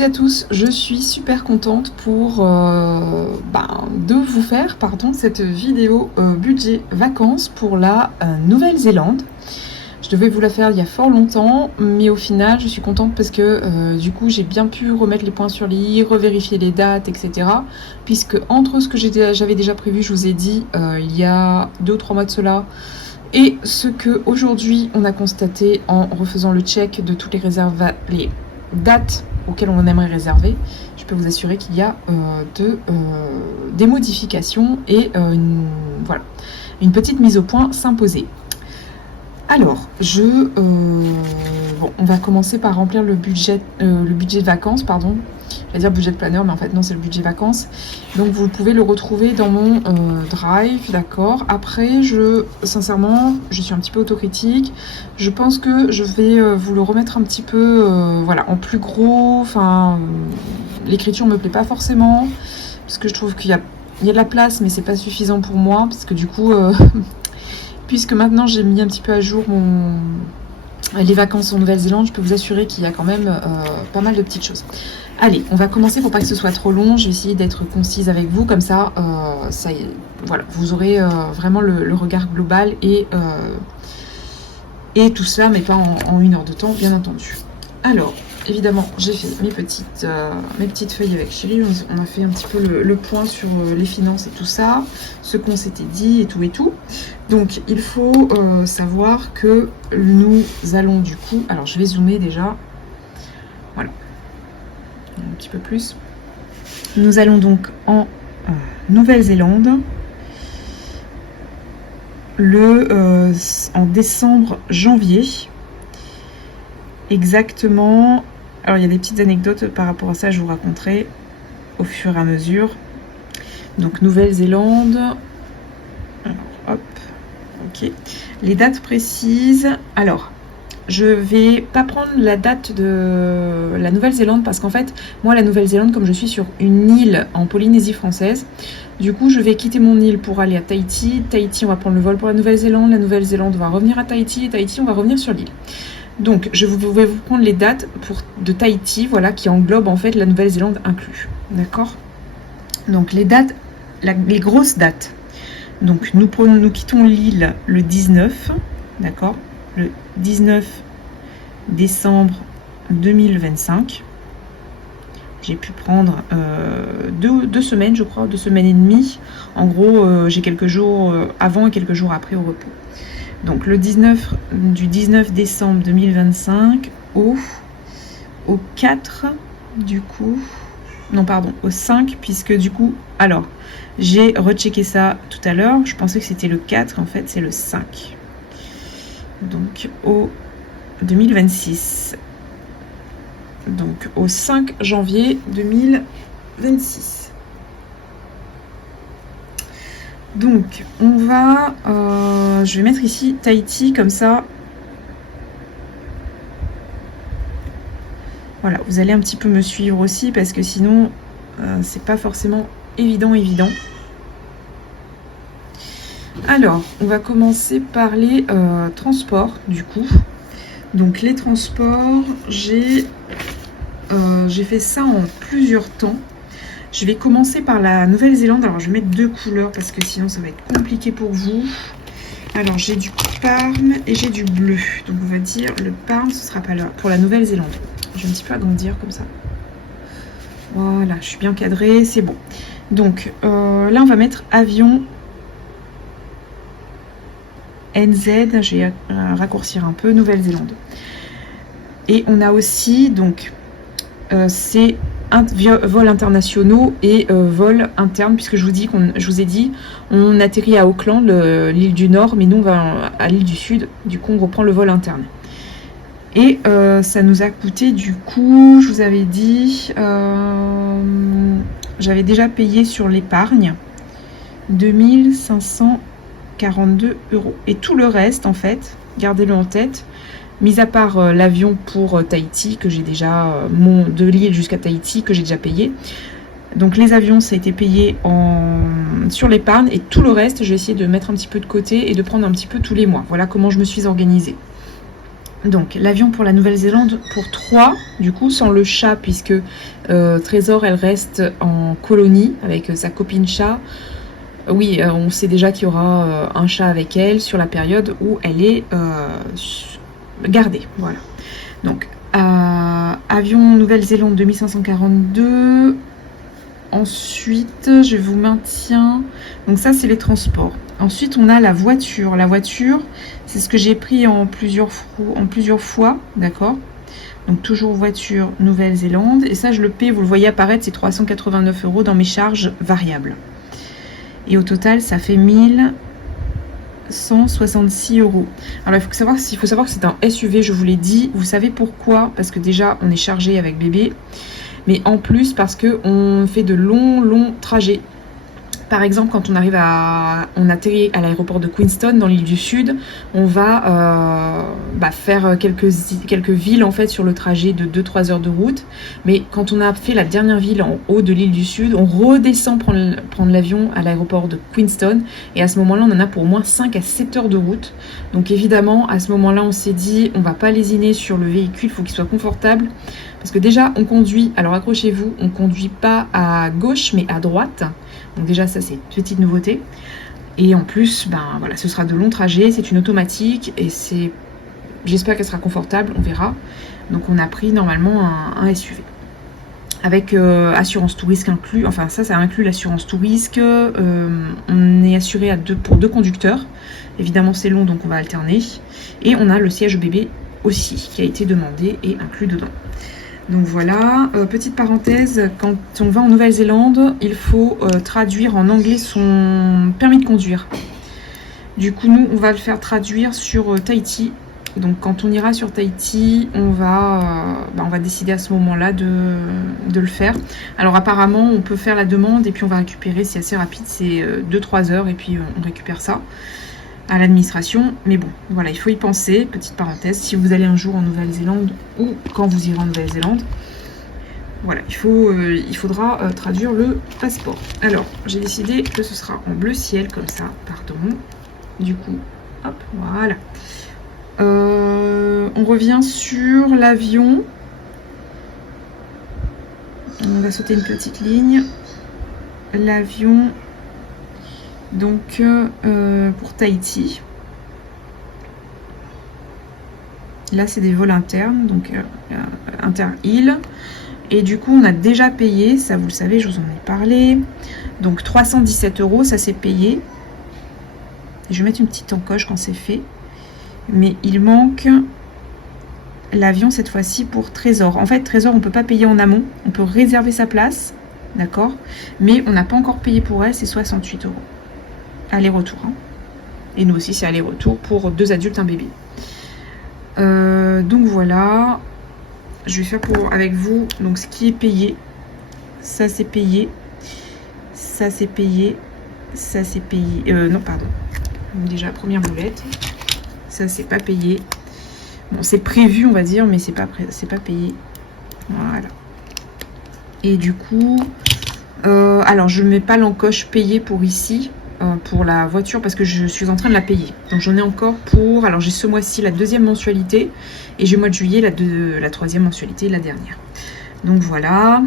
toutes et à tous, je suis super contente de vous faire cette vidéo budget vacances pour la Nouvelle-Zélande. Je devais vous la faire il y a fort longtemps, mais au final je suis contente parce que du coup j'ai bien pu remettre les points sur les i, revérifier les dates, etc. Puisque entre ce que j'avais déjà prévu, je vous ai dit il y a 2 ou 3 mois de cela, et ce que aujourd'hui on a constaté en refaisant le check de toutes les dates auxquelles on aimerait réserver, je peux vous assurer qu'il y a des modifications et une petite mise au point s'imposer. Alors, on va commencer par remplir le budget de vacances, pardon. Je vais dire budget de planeur, mais en fait non, c'est le budget vacances. Donc vous pouvez le retrouver dans mon drive, d'accord. Après, sincèrement, je suis un petit peu autocritique. Je pense que je vais vous le remettre un petit peu, en plus gros. Enfin, l'écriture me plaît pas forcément, parce que je trouve qu'il y a de la place, mais c'est pas suffisant pour moi, parce que du coup... puisque maintenant j'ai mis un petit peu à jour les vacances en Nouvelle-Zélande, je peux vous assurer qu'il y a quand même pas mal de petites choses. Allez, on va commencer pour pas que ce soit trop long. Je vais essayer d'être concise avec vous, comme ça, vous aurez vraiment le regard global et tout cela, mais pas en 1 heure de temps, bien entendu. Alors, évidemment, j'ai fait mes petites feuilles avec Chérie. On a fait un petit peu le point sur les finances et tout ça, ce qu'on s'était dit et tout. Donc, il faut savoir que nous allons du coup... Alors, je vais zoomer déjà. Voilà. Un petit peu plus. Nous allons donc en Nouvelle-Zélande en décembre-janvier. Exactement. Alors, il y a des petites anecdotes par rapport à ça, je vous raconterai au fur et à mesure. Donc, Nouvelle-Zélande. Alors, hop. Ok. Les dates précises. Alors, je vais pas prendre la date de la Nouvelle-Zélande parce qu'en fait, moi, la Nouvelle-Zélande, comme je suis sur une île en Polynésie française, du coup, je vais quitter mon île pour aller à Tahiti. Tahiti, on va prendre le vol pour la Nouvelle-Zélande. La Nouvelle-Zélande, on va revenir à Tahiti. Et Tahiti, on va revenir sur l'île. Donc, je vais vous prendre les dates de Tahiti, voilà, qui englobe en fait la Nouvelle-Zélande inclus. D'accord? Donc, les dates, les grosses dates. Donc, nous quittons l'île le 19, d'accord? Le 19 décembre 2025. J'ai pu prendre 2 semaines, je crois, 2 semaines et demie. En gros, j'ai quelques jours avant et quelques jours après au repos. Donc le 19 décembre 2025 au 4 du coup, non pardon, au 5, puisque du coup, alors j'ai rechecké ça tout à l'heure, je pensais que c'était le 4, en fait c'est le 5. Donc au 2026. Donc au 5 janvier 2026. Donc, je vais mettre ici Tahiti, comme ça. Voilà, vous allez un petit peu me suivre aussi, parce que sinon, c'est pas forcément évident. Alors, on va commencer par les transports, du coup. Donc, les transports, j'ai fait ça en plusieurs temps. Je vais commencer par la Nouvelle-Zélande. Alors, je vais mettre 2 couleurs parce que sinon, ça va être compliqué pour vous. Alors, j'ai du parme et j'ai du bleu. Donc, on va dire le parme, ce sera pas là pour la Nouvelle-Zélande. Je vais un petit peu agrandir comme ça. Voilà, je suis bien cadrée, c'est bon. Donc, là, on va mettre avion NZ. Je vais raccourcir un peu, Nouvelle-Zélande. Et on a aussi, donc, c'est vols internationaux et vols internes, puisque je vous ai dit, on atterrit à Auckland, l'île du Nord, mais nous on va à l'île du Sud, du coup on reprend le vol interne. Et ça nous a coûté, du coup, je vous avais dit, j'avais déjà payé sur l'épargne 2542 €. Et tout le reste, en fait, gardez-le en tête, mis à part l'avion pour Tahiti, que j'ai déjà, de l'île jusqu'à Tahiti, que j'ai déjà payé. Donc les avions, ça a été payé sur l'épargne, et tout le reste, je vais essayer de mettre un petit peu de côté et de prendre un petit peu tous les mois. Voilà comment je me suis organisée. Donc l'avion pour la Nouvelle-Zélande pour 3, du coup sans le chat, puisque Trésor elle reste en colonie avec sa copine chat. Oui, on sait déjà qu'il y aura un chat avec elle sur la période où elle est gardée. Voilà. Donc avion Nouvelle-Zélande 2542. Ensuite je vous maintiens. Donc ça c'est les transports. Ensuite on a la voiture. La voiture, c'est ce que j'ai pris en plusieurs fois, d'accord. Donc toujours voiture Nouvelle-Zélande. Et ça je le paie, vous le voyez apparaître, c'est 389 € dans mes charges variables. Et au total ça fait 1166 €. Alors il faut savoir que c'est un SUV, je vous l'ai dit. Vous savez pourquoi? Parce que déjà on est chargé avec bébé. Mais en plus parce qu'on fait de longs trajets. Par exemple, quand on atterrit à l'aéroport de Queenstown dans l'île du Sud, on va faire quelques villes en fait sur le trajet de 2-3 heures de route. Mais quand on a fait la dernière ville en haut de l'île du Sud, on redescend prendre l'avion à l'aéroport de Queenstown. Et à ce moment-là, on en a pour au moins 5 à 7 heures de route. Donc évidemment, à ce moment-là, on s'est dit, on va pas lésiner sur le véhicule, il faut qu'il soit confortable. Parce que déjà, on conduit, alors accrochez-vous, on conduit pas à gauche, mais à droite. Donc déjà, ça, c'est une petite nouveauté. Et en plus, voilà, ce sera de longs trajets, c'est une automatique, et j'espère qu'elle sera confortable, on verra. Donc on a pris normalement un SUV. Avec assurance tout risque inclus, enfin ça inclut l'assurance tout risque. On est assuré pour 2 conducteurs. Évidemment, c'est long, donc on va alterner. Et on a le siège bébé aussi, qui a été demandé et inclus dedans. Donc voilà, petite parenthèse, quand on va en Nouvelle-Zélande, il faut traduire en anglais son permis de conduire. Du coup, nous, on va le faire traduire sur Tahiti. Donc quand on ira sur Tahiti, on va décider à ce moment-là de le faire. Alors apparemment, on peut faire la demande et puis on va récupérer, c'est assez rapide, c'est 2-3 heures et puis on récupère ça à l'administration. Mais bon, voilà, il faut y penser, petite parenthèse, si vous allez un jour en Nouvelle-Zélande ou quand vous irez en Nouvelle-Zélande, voilà, il faudra traduire le passeport. Alors, j'ai décidé que ce sera en bleu ciel, comme ça, pardon. Du coup, hop, voilà. On revient sur l'avion. On va sauter une petite ligne. L'avion, donc, pour Tahiti. Là, c'est des vols internes, donc inter-île. Et du coup, on a déjà payé, ça vous le savez, je vous en ai parlé. Donc 317 €, ça c'est payé. Et je vais mettre une petite encoche quand c'est fait. Mais il manque l'avion cette fois-ci pour Trésor. En fait, Trésor, on ne peut pas payer en amont. On peut réserver sa place, d'accord. Mais on n'a pas encore payé pour elle, c'est 68 €. Aller-retour. Hein. Et nous aussi, c'est aller-retour pour 2 adultes, un bébé. Donc voilà. Je vais faire avec vous donc ce qui est payé. Ça, c'est payé. Ça, c'est payé. Ça, c'est payé. Non, pardon. Déjà, première boulette. Ça, c'est pas payé. Bon, c'est prévu, on va dire, mais c'est pas payé. Voilà. Et du coup, alors je ne mets pas l'encoche payée pour ici, pour la voiture, parce que je suis en train de la payer. Donc j'en ai encore pour, alors j'ai ce mois-ci la 2e mensualité, et j'ai au mois de juillet la 3e mensualité, la dernière. Donc voilà.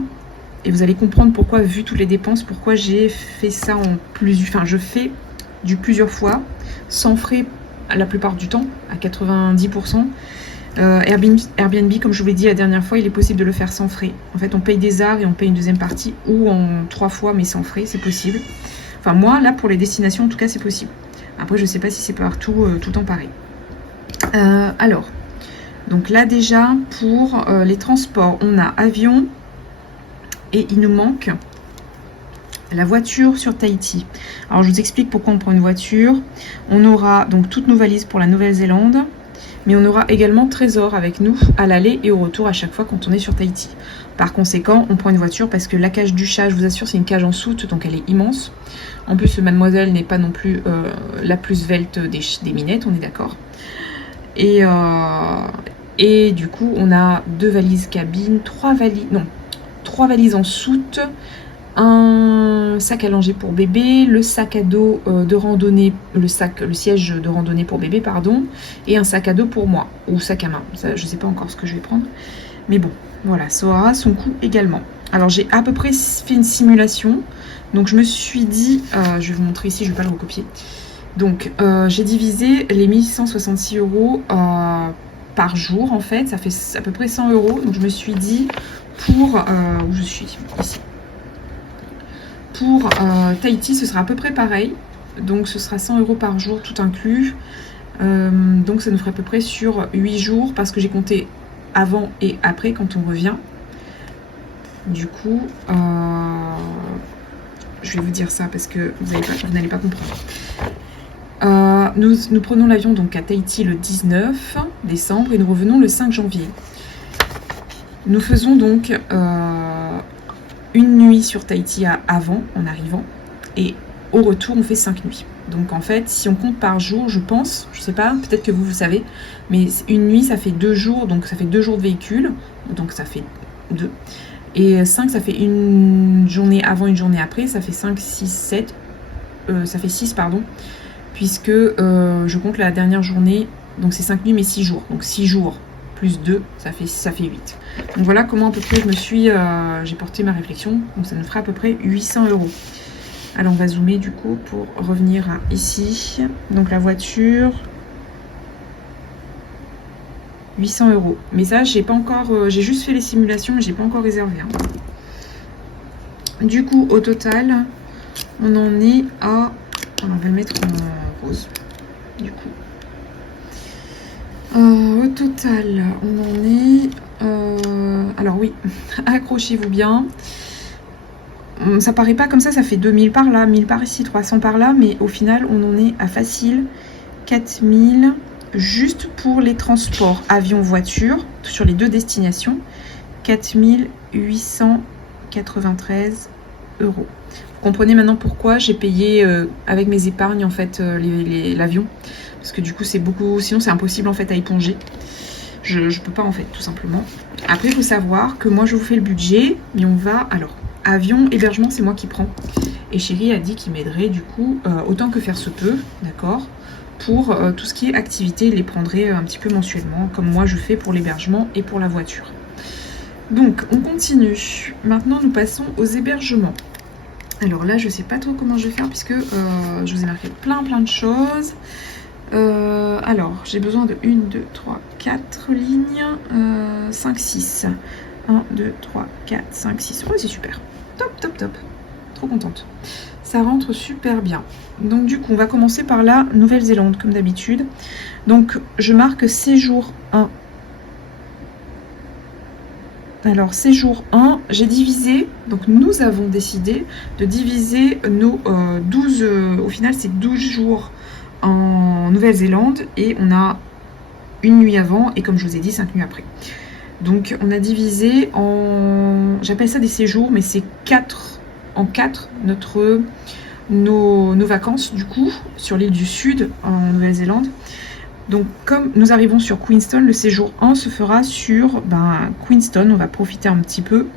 Et vous allez comprendre pourquoi, vu toutes les dépenses, pourquoi j'ai fait ça je fais du plusieurs fois, sans frais la plupart du temps, à 90%. Airbnb, comme je vous l'ai dit la dernière fois, il est possible de le faire sans frais. En fait, on paye des arts et on paye une deuxième partie, ou en 3 fois, mais sans frais, c'est possible. Enfin, moi, là, pour les destinations, en tout cas, c'est possible. Après, je ne sais pas si c'est partout tout le temps pareil. Alors, donc là, déjà, pour les transports, on a avion, et il nous manque la voiture sur Tahiti. Alors, je vous explique pourquoi on prend une voiture. On aura donc toutes nos valises pour la Nouvelle-Zélande, mais on aura également Trésor avec nous à l'aller et au retour à chaque fois quand on est sur Tahiti. Par conséquent, on prend une voiture parce que la cage du chat, je vous assure, c'est une cage en soute, donc elle est immense. En plus, mademoiselle n'est pas non plus la plus svelte des minettes, on est d'accord. Et du coup, on a 2 valises cabine, 3 valises en soute, un sac à langer pour bébé, le sac à dos de randonnée, le siège de randonnée pour bébé, pardon, et un sac à dos pour moi, ou sac à main. Ça, je sais pas encore ce que je vais prendre, mais bon, voilà, ça aura son coût également. Alors j'ai à peu près fait une simulation, donc je me suis dit, je vais vous montrer ici, je vais pas le recopier. Donc j'ai divisé les 1166 € par jour en fait, ça fait à peu près 100 €. Donc je me suis dit pour où je suis ici. Pour Tahiti, ce sera à peu près pareil. Donc ce sera 100 € par jour tout inclus. Donc ça nous ferait à peu près sur 8 jours parce que j'ai compté avant et après quand on revient. Du coup, je vais vous dire ça parce que vous n'allez pas comprendre. Nous prenons l'avion donc à Tahiti le 19 décembre et nous revenons le 5 janvier. Nous faisons donc une nuit sur Tahiti avant, en arrivant, et au retour on fait 5 nuits. Donc en fait, si on compte par jour, je pense, je sais pas, peut-être que vous savez, mais une nuit ça fait 2 jours, donc ça fait 2 jours de véhicule, donc ça fait 2. Et 5 ça fait une journée avant, une journée après, ça fait 5, 6, 7, ça fait 6 pardon, puisque je compte la dernière journée, donc c'est 5 nuits mais 6 jours, donc 6 jours plus 2, ça fait 8. Donc voilà comment à peu près j'ai porté ma réflexion, donc ça nous fera à peu près 800 €. Alors on va zoomer du coup pour revenir à ici, donc la voiture, 800 €. Mais ça j'ai pas encore, j'ai juste fait les simulations mais j'ai pas encore réservé. Hein. Du coup au total, on en est à... Alors, on va le mettre en rose, du coup. Au total, on en est... alors oui, accrochez-vous bien. Ça paraît pas comme ça fait 2000 par là, 1000 par ici, 300 par là, mais au final, on en est à facile 4000 juste pour les transports avion-voiture sur les 2 destinations, 4893 €. Vous comprenez maintenant pourquoi j'ai payé avec mes épargnes en fait l'avion, parce que du coup c'est beaucoup, sinon c'est impossible en fait à éponger. Je peux pas en fait tout simplement. Après il faut savoir que moi je vous fais le budget, mais on va alors avion, hébergement c'est moi qui prends, et chérie a dit qu'il m'aiderait du coup autant que faire se peut, d'accord, pour tout ce qui est activité, il les prendrait un petit peu mensuellement comme moi je fais pour l'hébergement et pour la voiture. Donc on continue. Maintenant nous passons aux hébergements. Alors là, je sais pas trop comment je vais faire puisque je vous ai marqué plein de choses. Alors, j'ai besoin de 1, 2, 3, 4 lignes, 5, 6. 1, 2, 3, 4, 5, 6. Oh, c'est super. Top, top, top. Trop contente. Ça rentre super bien. Donc du coup, on va commencer par la Nouvelle-Zélande, comme d'habitude. Donc, je marque séjour 1. Alors, séjour 1, j'ai divisé, donc nous avons décidé de diviser nos 12, au final c'est 12 jours en Nouvelle-Zélande et on a une nuit avant et comme je vous ai dit 5 nuits après. Donc on a divisé en, j'appelle ça des séjours, mais c'est 4 en 4 nos vacances du coup sur l'île du Sud en Nouvelle-Zélande. Donc comme nous arrivons sur Queenstown, le séjour 1 se fera sur Queenstown, on va profiter un petit peu.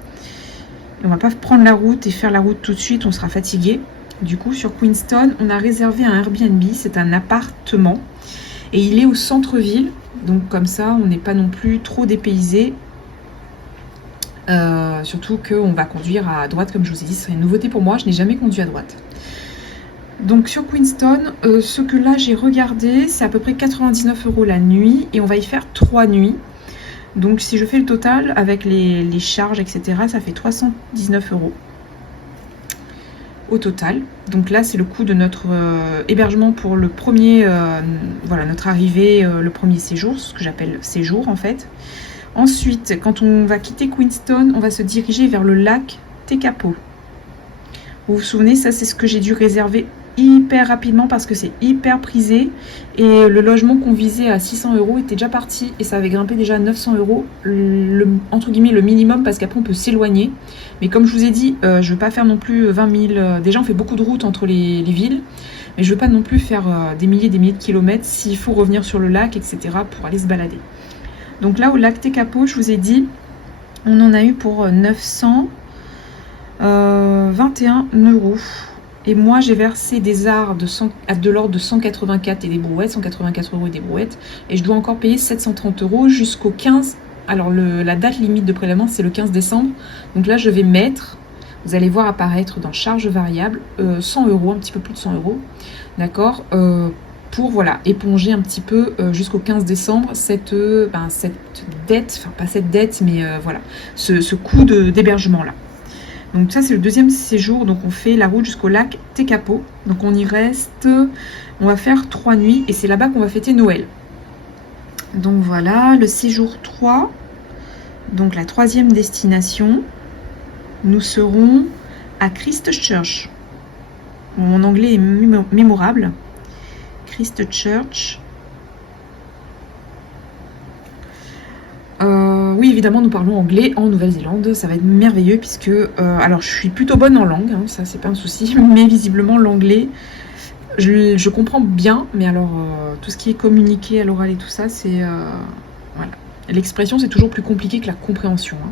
Et on va pas prendre la route et faire la route tout de suite, on sera fatigué. Du coup sur Queenstown, on a réservé un Airbnb, c'est un appartement. Et il est au centre-ville, donc comme ça on n'est pas non plus trop dépaysé. Surtout qu'on va conduire à droite, comme je vous ai dit, ce serait une nouveauté pour moi, je n'ai jamais conduit à droite. Donc sur Queenstown, ce que là j'ai regardé, c'est à peu près 99 € la nuit et on va y faire 3 nuits. Donc si je fais le total avec les charges, etc., ça fait 319 € au total. Donc là c'est le coût de notre hébergement pour le premier, voilà, notre arrivée, le premier séjour, ce que j'appelle séjour en fait. Ensuite, quand on va quitter Queenstown, on va se diriger vers le lac Tekapo. Vous vous souvenez, ça c'est ce que j'ai dû réserver hyper rapidement parce que c'est hyper prisé et le logement qu'on visait à 600 € était déjà parti et ça avait grimpé déjà à 900 €, entre guillemets le minimum, parce qu'après on peut s'éloigner. Mais comme je vous ai dit, je veux pas faire non plus 20 000, déjà on fait beaucoup de routes entre les villes, mais je veux pas non plus faire des milliers de kilomètres s'il faut revenir sur le lac, etc. pour aller se balader. Donc là au lac Tekapo, je vous ai dit, on en a eu pour 900. 21 €. Et moi, j'ai versé des arts de l'ordre de 184 et des brouettes, 184 € et des brouettes. Et je dois encore payer 730 € jusqu'au 15. Alors, la date limite de prélèvement, c'est le 15 décembre. Donc là, je vais mettre, vous allez voir apparaître dans charge variable, 100 €, un petit peu plus de 100 €. D'accord, pour voilà, éponger un petit peu jusqu'au 15 décembre cette dette, enfin pas cette dette, mais voilà, ce coût d'hébergement là. Donc ça c'est le deuxième séjour, donc on fait la route jusqu'au lac Tekapo. Donc on y reste, on va faire 3 nuits et c'est là-bas qu'on va fêter Noël. Donc voilà, le séjour 3, donc la troisième destination, nous serons à Christchurch. Bon, mon anglais est mémorable. Christchurch. Oui, évidemment, nous parlons anglais en Nouvelle-Zélande. Ça va être merveilleux puisque... alors, je suis plutôt bonne en langue, hein, ça, c'est pas un souci. Mais visiblement, l'anglais, je comprends bien. Mais alors, tout ce qui est communiqué à l'oral et tout ça, c'est... voilà. L'expression, c'est toujours plus compliqué que la compréhension. Hein.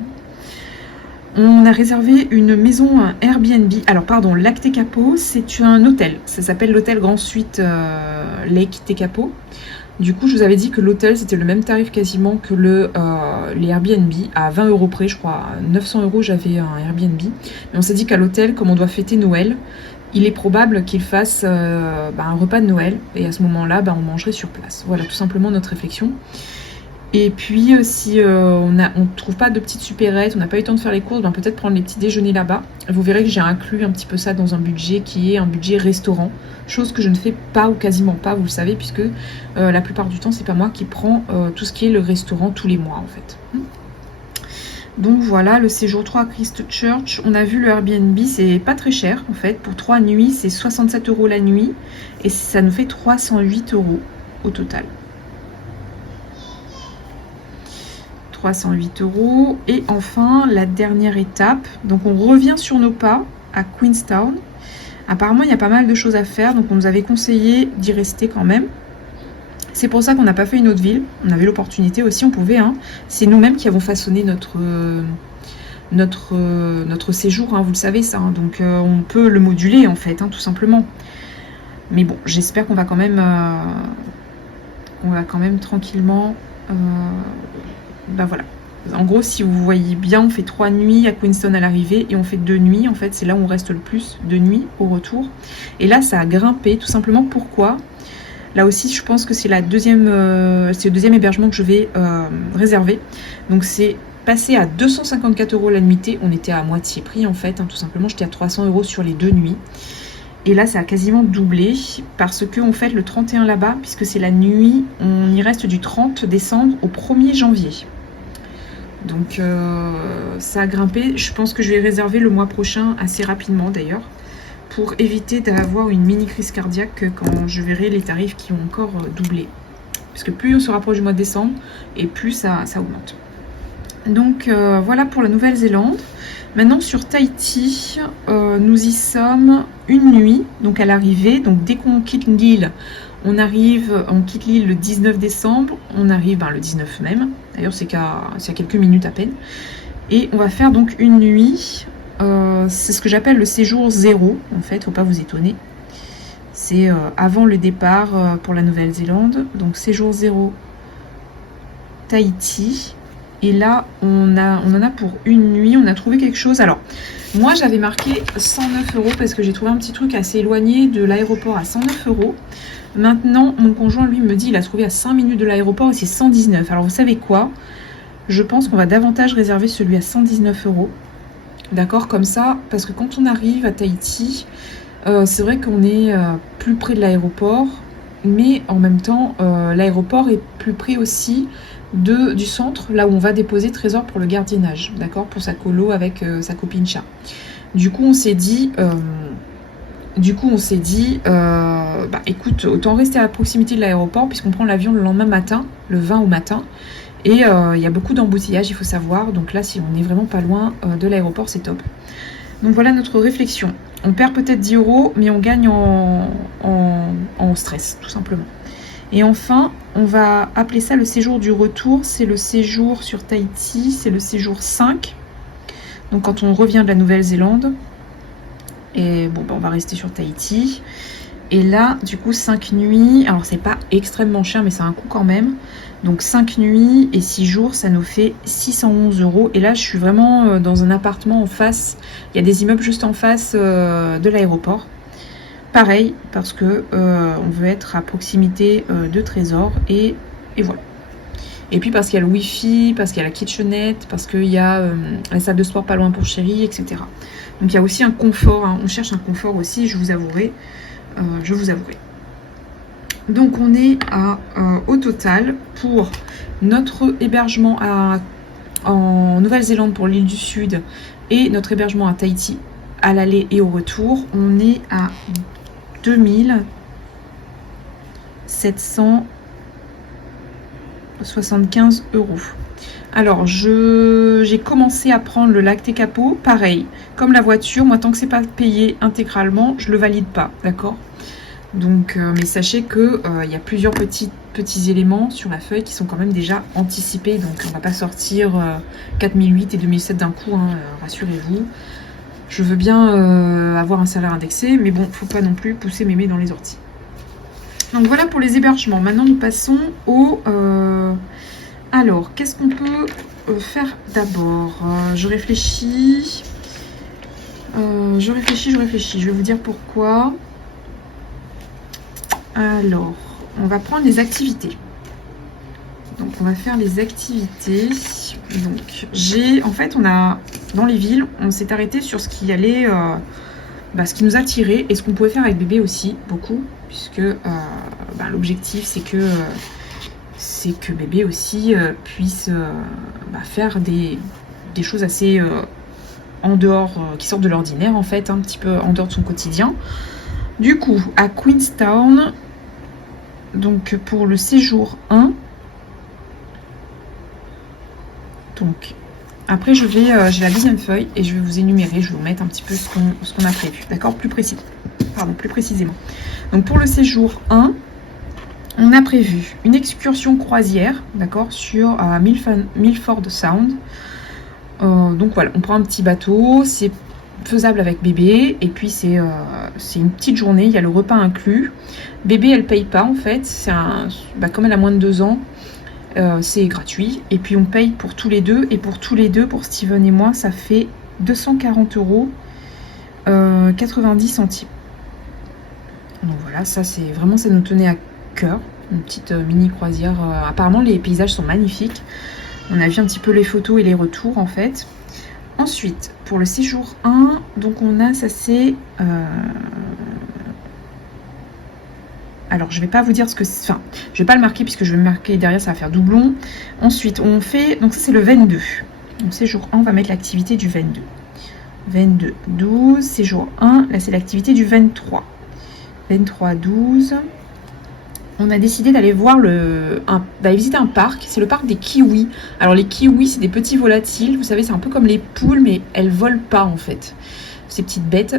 On a réservé une maison, un Airbnb. Alors, pardon, Lac Tekapo, c'est un hôtel. Ça s'appelle l'hôtel Grand Suite Lake Tekapo. Du coup, je vous avais dit que l'hôtel, c'était le même tarif quasiment que les Airbnb, à 20 € près, je crois. À 900 € j'avais un Airbnb. Mais on s'est dit qu'à l'hôtel, comme on doit fêter Noël, il est probable qu'il fasse un repas de Noël. Et à ce moment-là, on mangerait sur place. Voilà, tout simplement notre réflexion. Et puis, si on ne trouve pas de petites supérettes, on n'a pas eu le temps de faire les courses, peut-être prendre les petits déjeuners là-bas. Vous verrez que j'ai inclus un petit peu ça dans un budget qui est un budget restaurant. Chose que je ne fais pas ou quasiment pas, vous le savez, puisque la plupart du temps, c'est pas moi qui prends tout ce qui est le restaurant tous les mois, en fait. Donc voilà, le séjour 3 à Christchurch. On a vu le Airbnb, c'est pas très cher, en fait. Pour 3 nuits, c'est 67 € la nuit. Et ça nous fait 308 € au total. 308 €. Et enfin, la dernière étape. Donc, on revient sur nos pas à Queenstown. Apparemment, il y a pas mal de choses à faire. Donc, on nous avait conseillé d'y rester quand même. C'est pour ça qu'on n'a pas fait une autre ville. On avait l'opportunité aussi, on pouvait. Hein. C'est nous-mêmes qui avons façonné notre séjour. Hein, vous le savez, ça. Hein. Donc, on peut le moduler, en fait, hein, tout simplement. Mais bon, j'espère qu'on va quand même... tranquillement... voilà. En gros, si vous voyez bien, on fait 3 nuits à Queenstown à l'arrivée et on fait 2 nuits. En fait, c'est là où on reste le plus, 2 nuits au retour. Et là, ça a grimpé, tout simplement. Pourquoi ? Là aussi, je pense que c'est le deuxième hébergement que je vais réserver. Donc, c'est passé à 254 € la nuitée. On était à moitié prix, en fait, hein, tout simplement. J'étais à 300 € sur les 2 nuits. Et là, ça a quasiment doublé parce qu'on fête le 31 là-bas, puisque c'est la nuit, on y reste du 30 décembre au 1er janvier. Donc, ça a grimpé. Je pense que je vais réserver le mois prochain, assez rapidement d'ailleurs, pour éviter d'avoir une mini crise cardiaque quand je verrai les tarifs qui ont encore doublé. Parce que plus on se rapproche du mois de décembre, et plus ça augmente. Donc, voilà pour la Nouvelle-Zélande. Maintenant, sur Tahiti, nous y sommes une nuit, donc à l'arrivée. Donc, dès qu'on quitte l'île, on quitte l'île le 19 décembre. On arrive le 19 même. D'ailleurs, c'est qu'à quelques minutes à peine. Et on va faire donc une nuit. C'est ce que j'appelle le séjour 0, en fait. Faut pas vous étonner. C'est avant le départ pour la Nouvelle-Zélande. Donc, séjour 0, Tahiti. Et là, on en a pour une nuit. On a trouvé quelque chose. Alors, moi, j'avais marqué 109 € parce que j'ai trouvé un petit truc assez éloigné de l'aéroport à 109 €. Maintenant, mon conjoint, lui, me dit il a trouvé à 5 minutes de l'aéroport et c'est 119. Alors, vous savez quoi ? Je pense qu'on va davantage réserver celui à 119 €. D'accord ? Comme ça, parce que quand on arrive à Tahiti, c'est vrai qu'on est plus près de l'aéroport. Mais en même temps, l'aéroport est plus près aussi du centre, là où on va déposer Trésor pour le gardiennage, d'accord, pour sa colo avec sa copine chat. Du coup, on s'est dit, écoute, autant rester à proximité de l'aéroport puisqu'on prend l'avion le lendemain matin, le 20 au matin. Et il y a beaucoup d'embouteillages, il faut savoir. Donc là, si on n'est vraiment pas loin de l'aéroport, c'est top. Donc voilà notre réflexion. On perd peut-être 10 €, mais on gagne en stress, tout simplement. Et enfin, on va appeler ça le séjour du retour. C'est le séjour sur Tahiti, c'est le séjour 5. Donc quand on revient de la Nouvelle-Zélande, et bon, on va rester sur Tahiti. Et là, du coup, 5 nuits. Alors, c'est pas extrêmement cher, mais c'est un coût quand même. Donc, 5 nuits et 6 jours, ça nous fait 611 €. Et là, je suis vraiment dans un appartement en face. Il y a des immeubles juste en face de l'aéroport. Pareil, parce que on veut être à proximité de Trésor. Et voilà. Et puis, parce qu'il y a le Wi-Fi, parce qu'il y a la kitchenette, parce qu'il y a la salle de sport pas loin pour chérie, etc. Donc, il y a aussi un confort. Hein. On cherche un confort aussi, je vous avouerai. Donc on est au total pour notre hébergement en Nouvelle-Zélande pour l'île du Sud et notre hébergement à Tahiti à l'aller et au retour, on est à 2775 €. Alors j'ai commencé à prendre le Lac Tekapo, pareil, comme la voiture, moi tant que c'est pas payé intégralement, je le valide pas, d'accord? Donc, mais sachez que il y a plusieurs petits éléments sur la feuille qui sont quand même déjà anticipés, donc on va pas sortir 4008 et 2007 d'un coup, hein, rassurez-vous. Je veux bien avoir un salaire indexé, mais bon, faut pas non plus pousser mémé dans les orties. Donc voilà pour les hébergements. Maintenant nous passons au... Alors, qu'est-ce qu'on peut faire d'abord? Je réfléchis. Je vais vous dire pourquoi. Alors, on va prendre les activités. Donc, on va faire les activités. Donc, en fait, dans les villes, on s'est arrêté sur ce qui allait, ce qui nous attirait et ce qu'on pouvait faire avec bébé aussi, beaucoup, puisque l'objectif, c'est que bébé aussi puisse faire des choses assez en dehors, qui sortent de l'ordinaire, en fait, un petit peu en dehors de son quotidien. Du coup, à Queenstown, donc pour le séjour 1, donc après j'ai la deuxième feuille et je vais vous énumérer, je vais vous mettre un petit peu ce qu'on a prévu, d'accord, plus précisément. Donc pour le séjour 1, on a prévu une excursion croisière, d'accord, sur Milford Sound. Donc voilà, on prend un petit bateau, c'est faisable avec bébé, et puis c'est une petite journée, il y a le repas inclus. Bébé, elle paye pas en fait, comme elle a moins de 2 ans, c'est gratuit, et puis on paye pour tous les deux, et pour tous les deux, pour Steven et moi, ça fait 240 €, 90 centimes. Donc voilà, ça nous tenait à cœur, une petite mini croisière. Apparemment les paysages sont magnifiques, on a vu un petit peu les photos et les retours en fait. Ensuite, pour le séjour 1, donc on a, ça c'est... Alors, je vais pas vous dire ce que c'est... Enfin, je vais pas le marquer puisque je vais le marquer derrière, ça va faire doublon. Ensuite, on fait... Donc ça, c'est le 22. Donc, séjour 1, on va mettre l'activité du 22. 22, 12. Séjour 1, là, c'est l'activité du 23. 23, 12. On a décidé d'aller voir d'aller visiter un parc, c'est le parc des kiwis. Alors les kiwis, c'est des petits volatiles, vous savez, c'est un peu comme les poules, mais elles volent pas en fait, ces petites bêtes.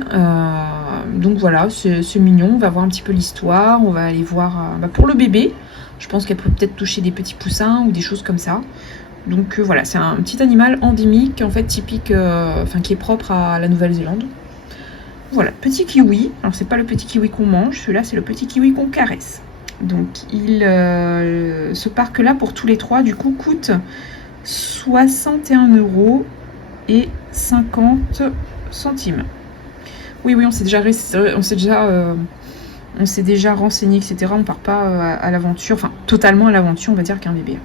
Donc voilà, c'est mignon, on va voir un petit peu l'histoire, on va aller voir pour le bébé, je pense qu'elle peut peut-être toucher des petits poussins ou des choses comme ça. Donc voilà, c'est un petit animal endémique, en fait typique, qui est propre à la Nouvelle-Zélande. Voilà, petit kiwi, alors c'est pas le petit kiwi qu'on mange, celui-là c'est le petit kiwi qu'on caresse. Donc ce parc là pour tous les trois du coup coûte 61 € et 50 centimes. Oui, on s'est déjà renseigné, etc. On part pas à l'aventure, enfin totalement à l'aventure, on va dire, qu'un bébé.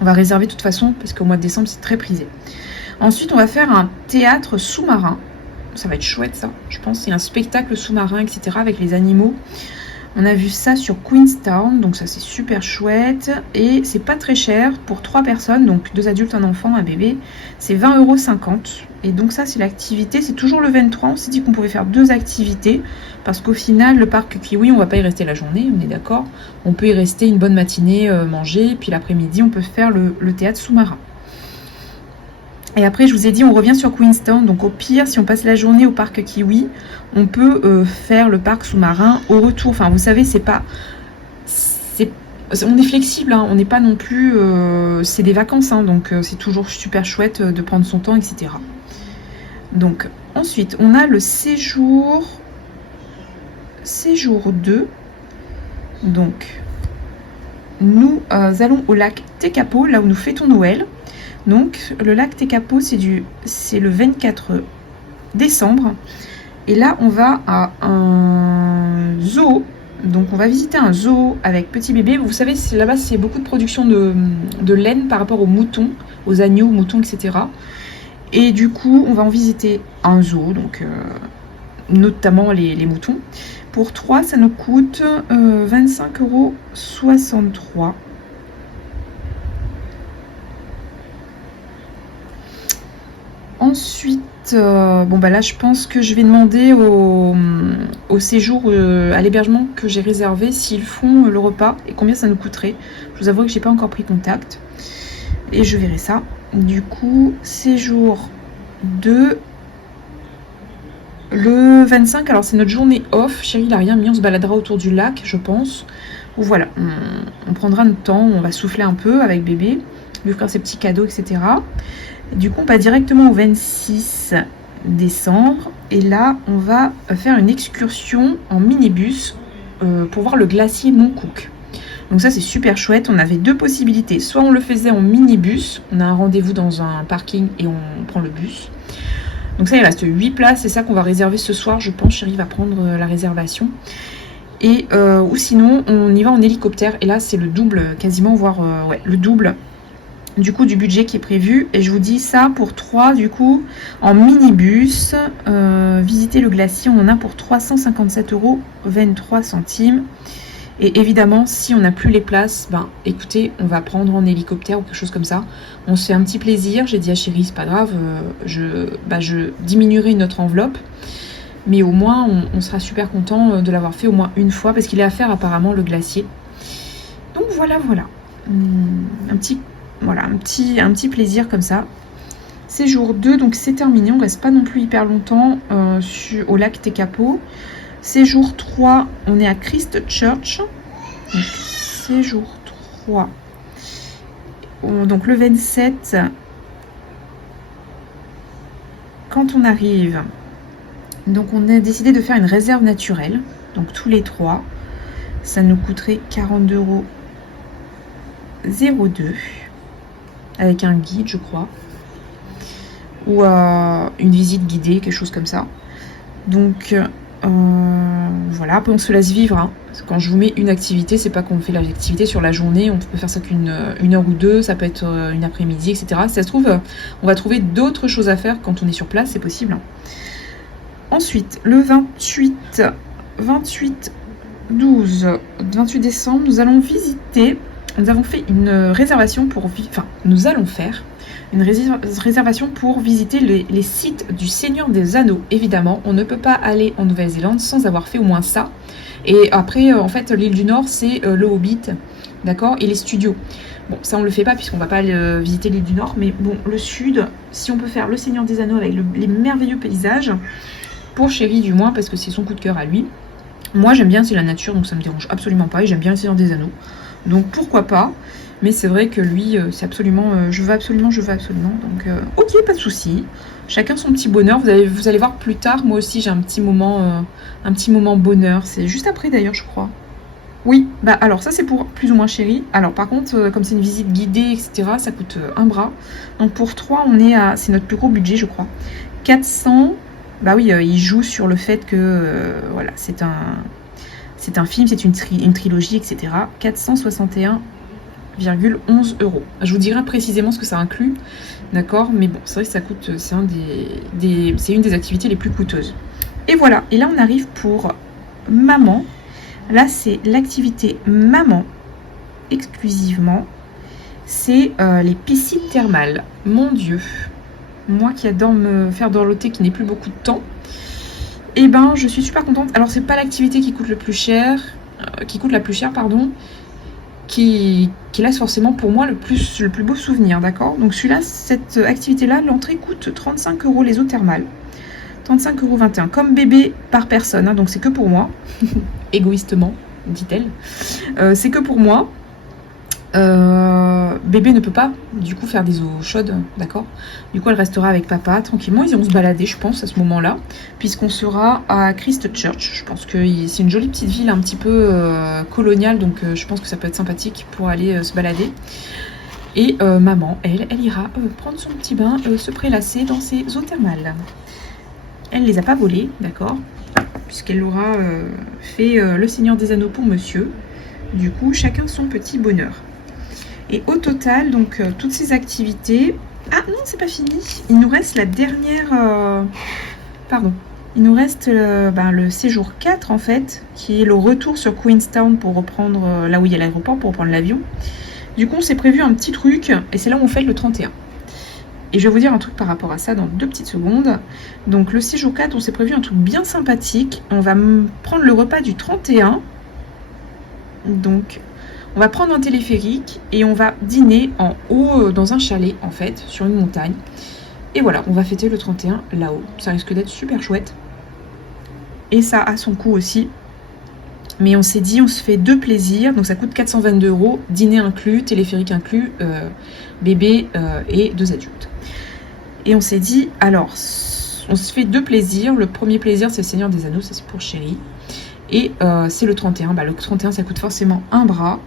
On va réserver de toute façon parce qu'au mois de décembre c'est très prisé. Ensuite on va faire un théâtre sous-marin, ça va être chouette ça, je pense. C'est un spectacle sous-marin, etc. avec les animaux. On a vu ça sur Queenstown, donc ça c'est super chouette. Et c'est pas très cher pour 3 personnes, donc 2 adultes, un enfant, un bébé. C'est 20,50 €. Et donc ça c'est l'activité, c'est toujours le 23. On s'est dit qu'on pouvait faire 2 activités. Parce qu'au final, le parc Kiwi, on va pas y rester la journée, on est d'accord. On peut y rester une bonne matinée, manger. Puis l'après-midi, on peut faire le théâtre sous-marin. Et après, je vous ai dit, on revient sur Queenstown. Donc au pire, si on passe la journée au parc Kiwi, on peut faire le parc sous-marin au retour. Enfin, vous savez, on est flexible, hein, on n'est pas non plus... c'est des vacances, hein, donc c'est toujours super chouette de prendre son temps, etc. Donc ensuite on a le séjour 2. Donc nous allons au lac Tekapo, là où nous fêtons Noël. Donc le lac Tekapo, c'est le 24 décembre. Et là on va à un zoo. Donc on va visiter un zoo avec petit bébé. Vous savez, là-bas c'est beaucoup de production de laine par rapport aux moutons, aux agneaux, aux moutons, etc. Et du coup on va en visiter un zoo, donc notamment les moutons. Pour 3 ça nous coûte 25,63 €. Ensuite, bon bah là je pense que je vais demander au séjour, à l'hébergement que j'ai réservé, s'ils font le repas et combien ça nous coûterait. Je vous avoue que j'ai pas encore pris contact et je verrai ça. Du coup, séjour 2, le 25, alors c'est notre journée off. Chérie, il a rien mis, on se baladera autour du lac, je pense. Voilà, on prendra notre temps, on va souffler un peu avec bébé, lui offrir ses petits cadeaux, etc. Du coup, on va directement au 26 décembre. Et là, on va faire une excursion en minibus pour voir le glacier Montcook. Donc ça, c'est super chouette. On avait 2 possibilités. Soit on le faisait en minibus. On a un rendez-vous dans un parking et on prend le bus. Donc ça, il reste 8 places. C'est ça qu'on va réserver ce soir. Je pense Chérie va prendre la réservation. Et ou sinon, on y va en hélicoptère. Et là, c'est le double, quasiment, voire ouais, le double du coup du budget qui est prévu. Et je vous dis ça pour 3 du coup en minibus. Visiter le glacier, on en a pour 357,23 €. Et évidemment, si on n'a plus les places, ben écoutez, on va prendre en hélicoptère ou quelque chose comme ça. On se fait un petit plaisir. J'ai dit à Chérie, c'est pas grave, je diminuerai notre enveloppe, mais au moins on sera super content de l'avoir fait au moins une fois, parce qu'il est à faire apparemment le glacier. Donc voilà. Un petit plaisir comme ça. Séjour 2, donc c'est terminé, on reste pas non plus hyper longtemps au lac Tekapo. Séjour 3, on est à Christchurch. Donc, séjour 3. Donc le 27, quand on arrive, donc on a décidé de faire une réserve naturelle. Donc tous les 3, ça nous coûterait 42,02 € avec un guide, je crois, ou une visite guidée, quelque chose comme ça. Donc voilà, après on se laisse vivre, hein. Quand je vous mets une activité, c'est pas qu'on fait l'activité sur la journée, on peut faire ça qu'une heure ou deux, ça peut être une après-midi, etc. Si ça se trouve, on va trouver d'autres choses à faire quand on est sur place, c'est possible, hein. Ensuite, le 28 décembre, nous allons visiter. Nous avons fait une réservation nous allons faire une réservation pour visiter les sites du Seigneur des Anneaux. Évidemment, on ne peut pas aller en Nouvelle-Zélande sans avoir fait au moins ça. Et après, en fait, l'île du Nord, c'est le Hobbit, d'accord, et les studios. Bon, ça on le fait pas puisqu'on va pas visiter l'île du Nord, mais bon, le Sud, si on peut faire le Seigneur des Anneaux avec les merveilleux paysages, pour Chérie du moins, parce que c'est son coup de cœur à lui. Moi, j'aime bien, c'est la nature, donc ça me dérange absolument pas, et j'aime bien le Seigneur des Anneaux. Donc pourquoi pas, mais c'est vrai que lui, c'est absolument, je veux absolument. Donc ok, pas de souci. Chacun son petit bonheur. Vous allez voir plus tard. Moi aussi, j'ai un petit moment bonheur. C'est juste après d'ailleurs, je crois. Oui, bah alors ça c'est pour plus ou moins Chérie. Alors par contre, comme c'est une visite guidée, etc., ça coûte un bras. Donc pour 3, c'est notre plus gros budget, je crois. 400. Bah oui, il joue sur le fait que voilà, c'est un film, c'est une trilogie, etc. 461,11 €. Je vous dirai précisément ce que ça inclut, d'accord, mais bon, c'est vrai que ça coûte, c'est une des activités les plus coûteuses. Et voilà, et là on arrive pour maman. Là c'est l'activité maman exclusivement. C'est les piscines thermales. Mon Dieu, moi qui adore me faire dorloter, qui n'ai plus beaucoup de temps, et ben je suis super contente. Alors c'est pas l'activité qui coûte la plus chère, qui laisse forcément pour moi le plus beau souvenir, d'accord. Donc celui-là, cette activité-là, l'entrée coûte 35 € les eaux thermales. 35,21 € comme bébé par personne, hein, donc c'est que pour moi, égoïstement, dit-elle. C'est que pour moi. Bébé ne peut pas du coup faire des eaux chaudes, d'accord. Du coup elle restera avec papa tranquillement, ils iront se balader je pense à ce moment là, puisqu'on sera à Christchurch. Je pense que c'est une jolie petite ville un petit peu coloniale, donc je pense que ça peut être sympathique pour aller se balader. Et maman, elle ira prendre son petit bain, se prélasser dans ses eaux thermales. Elle les a pas volées, d'accord, puisqu'elle aura fait le Seigneur des Anneaux pour monsieur. Du coup chacun son petit bonheur. Et au total, donc, toutes ces activités... Ah non, c'est pas fini. Il nous reste la dernière... Pardon. Il nous reste le séjour 4, en fait, qui est le retour sur Queenstown pour reprendre... là où il y a l'aéroport, pour reprendre l'avion. Du coup, on s'est prévu un petit truc, et c'est là où on fait le 31. Et je vais vous dire un truc par rapport à ça dans 2 petites secondes. Donc, le séjour 4, on s'est prévu un truc bien sympathique. On va prendre le repas du 31. Donc... on va prendre un téléphérique et on va dîner en haut dans un chalet en fait, sur une montagne. Et voilà, on va fêter le 31 là-haut. Ça risque d'être super chouette. Et ça a son coût aussi. Mais on s'est dit, on se fait 2 plaisirs. Donc ça coûte 422 €, dîner inclus, téléphérique inclus, bébé et 2 adultes. Et on s'est dit, alors, on se fait 2 plaisirs. Le premier plaisir, c'est le Seigneur des Anneaux, ça c'est pour chérie. Et c'est le 31. Le 31, ça coûte forcément un bras.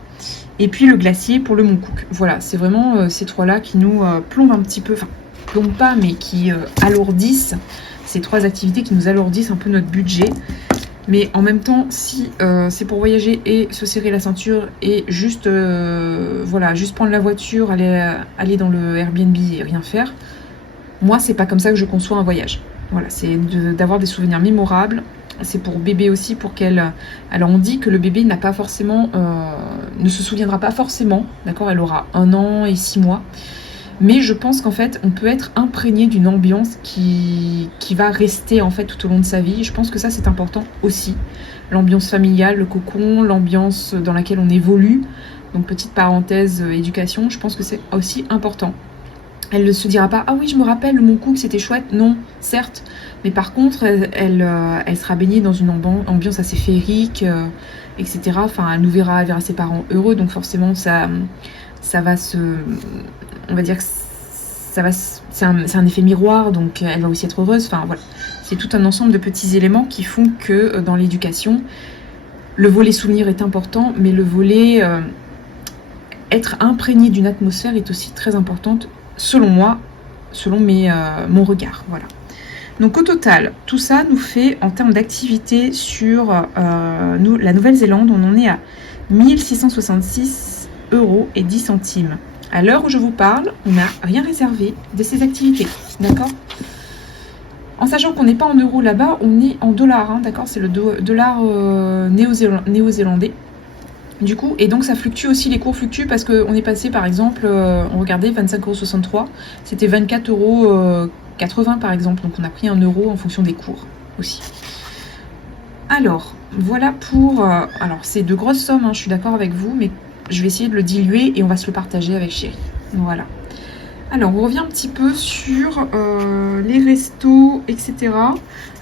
Et puis le glacier pour le Mont Cook. Voilà, c'est vraiment ces 3-là qui nous plombent un petit peu, enfin, plombent pas, mais qui alourdissent, ces 3 activités qui nous alourdissent un peu notre budget. Mais en même temps, si c'est pour voyager et se serrer la ceinture et juste, voilà, juste prendre la voiture, aller dans le Airbnb et rien faire, moi, c'est pas comme ça que je conçois un voyage. Voilà, c'est d'avoir des souvenirs mémorables. C'est pour bébé aussi, pour qu'elle... Alors on dit que le bébé n'a pas forcément... ne se souviendra pas forcément, d'accord. Elle aura 1 an et 6 mois. Mais je pense qu'en fait, on peut être imprégné d'une ambiance qui va rester en fait tout au long de sa vie. Je pense que ça, c'est important aussi. L'ambiance familiale, le cocon, l'ambiance dans laquelle on évolue. Donc petite parenthèse éducation, je pense que c'est aussi important. Elle ne se dira pas « Ah oui, je me rappelle, Mont Cook, c'était chouette ». Non, certes. Mais par contre, elle sera baignée dans une ambiance assez féerique, etc. Enfin, elle verra ses parents heureux. Donc forcément, ça va se... On va dire que c'est un effet miroir. Donc elle va aussi être heureuse. Enfin, voilà. C'est tout un ensemble de petits éléments qui font que dans l'éducation, le volet souvenir est important. Mais le volet être imprégné d'une atmosphère est aussi très importante. Selon moi, selon mon regard, voilà. Donc au total, tout ça nous fait, en termes d'activité sur la Nouvelle-Zélande, on en est à 1666 € et 10 centimes. À l'heure où je vous parle, on n'a rien réservé de ces activités, d'accord. En sachant qu'on n'est pas en euros là-bas, on est en dollars, hein, d'accord. C'est le dollar néo-zélandais. Du coup, et donc ça fluctue aussi, les cours fluctuent parce qu'on est passé par exemple, on regardait 25,63 €, c'était 24,80 € par exemple, donc on a pris 1 € en fonction des cours aussi. Alors, voilà pour... alors c'est de grosses sommes, hein, je suis d'accord avec vous, mais je vais essayer de le diluer et on va se le partager avec chérie. Voilà. Alors, on revient un petit peu sur les restos, etc.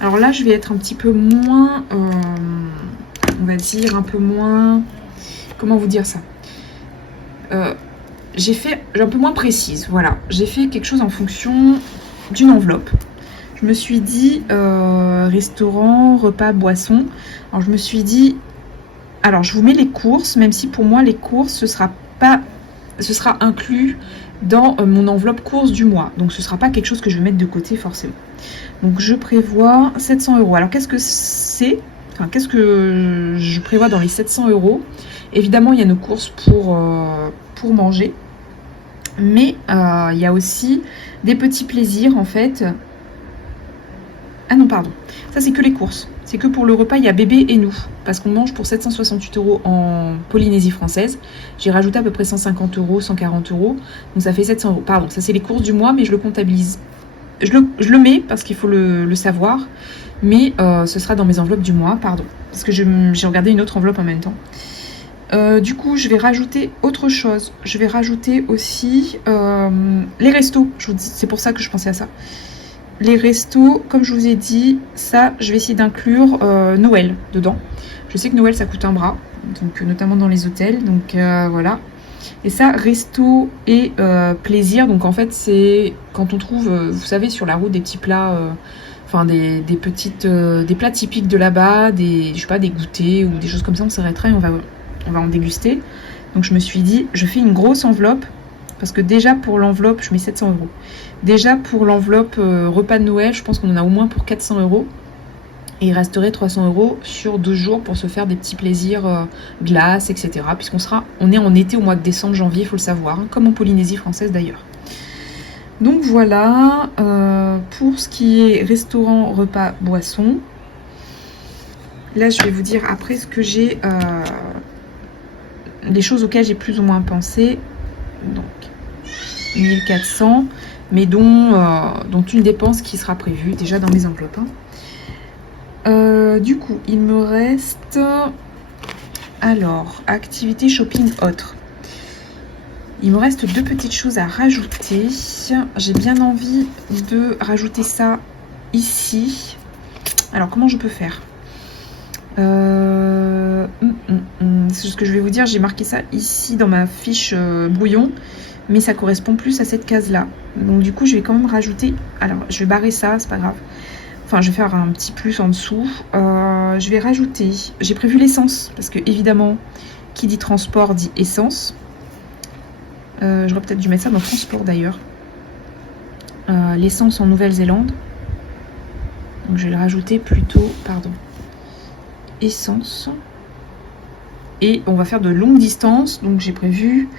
Alors là, je vais être un petit peu moins, on va dire un peu moins... Comment vous dire ça, j'ai fait un peu moins précise, voilà. J'ai fait quelque chose en fonction d'une enveloppe. Je me suis dit restaurant, repas, boisson. Alors je me suis dit, alors je vous mets les courses, même si pour moi les courses ce sera inclus dans mon enveloppe courses du mois. Donc ce sera pas quelque chose que je vais mettre de côté forcément. Donc je prévois 700 €. Alors qu'est-ce que c'est? Enfin, qu'est-ce que je prévois dans les 700 €? Évidemment, il y a nos courses pour manger. Mais il y a aussi des petits plaisirs, en fait. Ah non, pardon. Ça, c'est que les courses. C'est que pour le repas, il y a bébé et nous. Parce qu'on mange pour 768 € en Polynésie française. J'ai rajouté à peu près 150 €, 140 €. Donc ça fait 700 €. Pardon, ça c'est les courses du mois, mais je le comptabilise. Je le mets parce qu'il faut le savoir. Mais ce sera dans mes enveloppes du mois, pardon. Parce que j'ai regardé une autre enveloppe en même temps. Du coup, je vais rajouter autre chose. Je vais rajouter aussi les restos. C'est pour ça que je pensais à ça. Les restos, comme je vous ai dit, ça, je vais essayer d'inclure Noël dedans. Je sais que Noël, ça coûte un bras, donc notamment dans les hôtels. Donc voilà. Et ça, resto et plaisir. Donc en fait, c'est quand on trouve, vous savez, sur la route des petits plats, enfin des plats typiques de là-bas, je sais pas, des goûters ou des choses comme ça, on s'arrêtera et on va en déguster. Donc je me suis dit, je fais une grosse enveloppe. Parce que déjà pour l'enveloppe, je mets 700 €. Déjà pour l'enveloppe repas de Noël, je pense qu'on en a au moins pour 400 €. Et il resterait 300 € sur 2 jours pour se faire des petits plaisirs glace, etc. On est en été au mois de décembre, janvier, il faut le savoir, hein, comme en Polynésie française d'ailleurs. Donc voilà, pour ce qui est restaurant, repas, boisson. Là, je vais vous dire après ce que j'ai, les choses auxquelles j'ai plus ou moins pensé. Donc 1400, mais dont une dépense qui sera prévue déjà dans mes enveloppes. Du coup, il me reste alors activité shopping autre. Il me reste 2 petites choses à rajouter. J'ai bien envie de rajouter ça ici. Alors comment je peux faire? C'est ce que je vais vous dire, j'ai marqué ça ici dans ma fiche brouillon, mais ça correspond plus à cette case là. Donc du coup je vais quand même rajouter, alors je vais barrer ça, c'est pas grave, enfin je vais faire un petit plus en dessous. Je vais rajouter, j'ai prévu l'essence, parce que évidemment qui dit transport dit essence. J'aurais peut-être dû mettre ça dans transport d'ailleurs. L'essence en Nouvelle-Zélande, donc je vais le rajouter plutôt, pardon, essence. Et on va faire de longues distances, donc j'ai prévu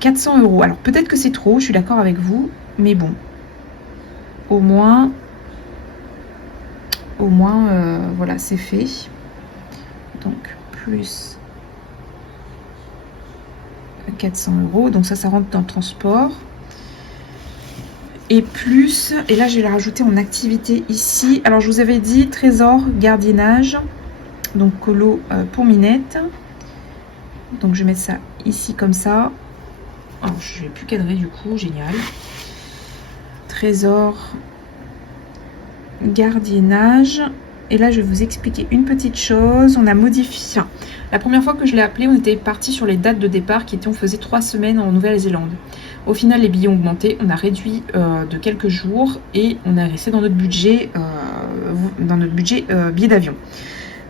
400 €. Alors peut-être que c'est trop, je suis d'accord avec vous, mais bon, au moins voilà, c'est fait. Donc plus 400 €, donc ça rentre dans le transport. Et plus, et là je vais le rajouter en activité ici. Alors je vous avais dit trésor, gardiennage, donc colo pour Minette. Donc je vais mettre ça ici comme ça. Alors je vais plus cadrer du coup, génial. Trésor, gardiennage. Et là je vais vous expliquer une petite chose. On a modifié. La première fois que je l'ai appelé, on était parti sur les dates de départ qui étaient, on faisait 3 semaines en Nouvelle-Zélande. Au final les billets ont augmenté, on a réduit de quelques jours et on est resté dans notre budget, billet d'avion.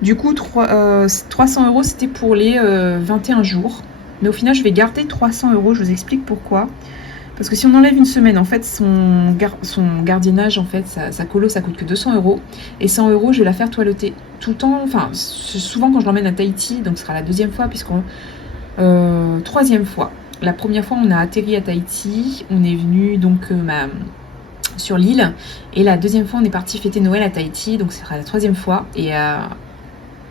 Du coup, 300 € c'était pour les 21 jours. Mais au final, je vais garder 300 €. Je vous explique pourquoi. Parce que si on enlève une semaine, en fait, son gardiennage, en fait, sa colo, ça coûte que 200 €. Et 100 €, je vais la faire toiletter tout le temps. Enfin, souvent quand je l'emmène à Tahiti, donc ce sera la deuxième fois, troisième fois. La première fois, on a atterri à Tahiti. On est venu donc sur l'île. Et la deuxième fois, on est parti fêter Noël à Tahiti. Donc ce sera la troisième fois. Et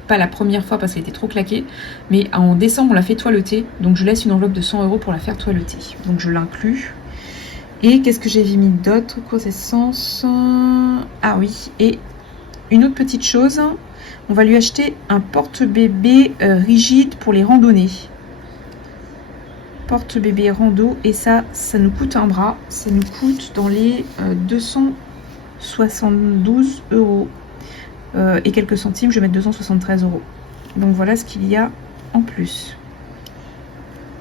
pas la première fois parce qu'elle était trop claquée, mais en décembre on l'a fait toiletter, donc je laisse une enveloppe de 100 € pour la faire toiletter, donc je l'inclus. Et qu'est-ce que j'ai mis d'autre, quoi, essence? Ah oui, et une autre petite chose, on va lui acheter un porte-bébé rigide pour les randonnées. Porte-bébé rando, et ça nous coûte un bras, ça nous coûte dans les 272 € et quelques centimes, je vais mettre 273 €. Donc voilà ce qu'il y a en plus.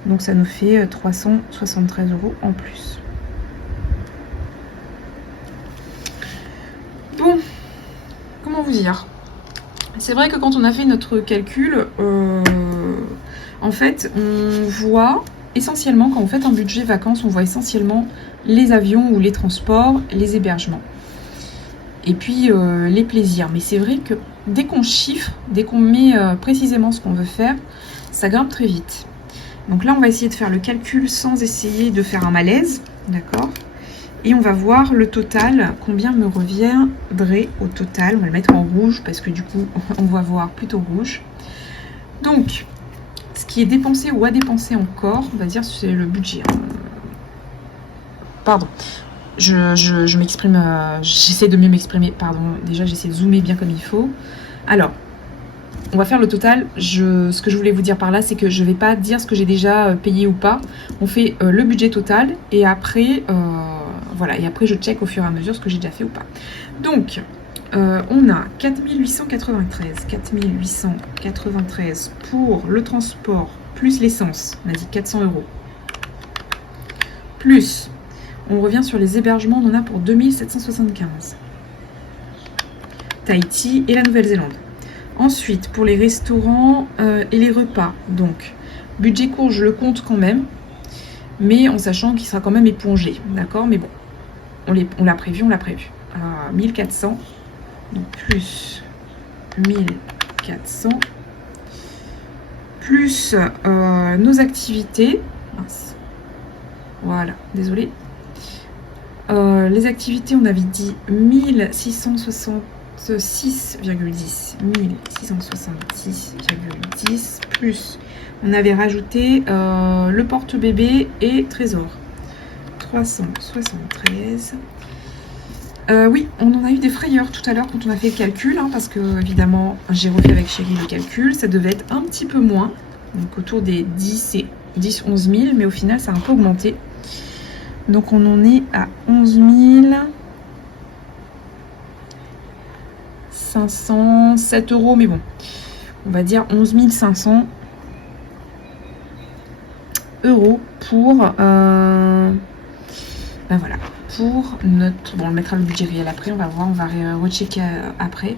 Donc ça nous fait 373 € en plus. Bon, comment vous dire? C'est vrai que quand on a fait notre calcul, en fait, on voit essentiellement, quand on fait un budget vacances, on voit essentiellement les avions ou les transports, les hébergements. Et puis les plaisirs. Mais c'est vrai que dès qu'on chiffre, dès qu'on met précisément ce qu'on veut faire, ça grimpe très vite. Donc là, on va essayer de faire le calcul sans essayer de faire un malaise, d'accord? Et on va voir le total, combien me reviendrait au total. On va le mettre en rouge parce que du coup, on va voir plutôt rouge. Donc, ce qui est dépensé ou à dépenser encore, on va dire c'est le budget. Pardon. Je m'exprime, j'essaie de mieux m'exprimer, pardon, déjà j'essaie de zoomer bien comme il faut. Alors, on va faire le total. Ce que je voulais vous dire par là, c'est que je ne vais pas dire ce que j'ai déjà payé ou pas. On fait le budget total et après, voilà, et après je check au fur et à mesure ce que j'ai déjà fait ou pas. Donc, on a 4893 pour le transport plus l'essence, on a dit 400 €. Plus, on revient sur les hébergements, on en a pour 2775. Tahiti et la Nouvelle-Zélande. Ensuite, pour les restaurants et les repas, donc, budget court, je le compte quand même, mais en sachant qu'il sera quand même épongé, d'accord? Mais bon, on l'a prévu, 1400, donc plus 1400, plus nos activités, mince, voilà, désolé, les activités, on avait dit 1666,10, 1666,10, plus on avait rajouté le porte-bébé et trésor, 373. Oui, on en a eu des frayeurs tout à l'heure quand on a fait le calcul, hein, parce que évidemment j'ai refait avec Chérie le calcul, ça devait être un petit peu moins, donc autour des 10-11 000, mais au final ça a un peu augmenté. Donc on en est à 11 507 €, mais bon, on va dire 11 500 € pour ben voilà, pour notre, bon, on mettra le budget réel après, on va voir, on va rechecker après,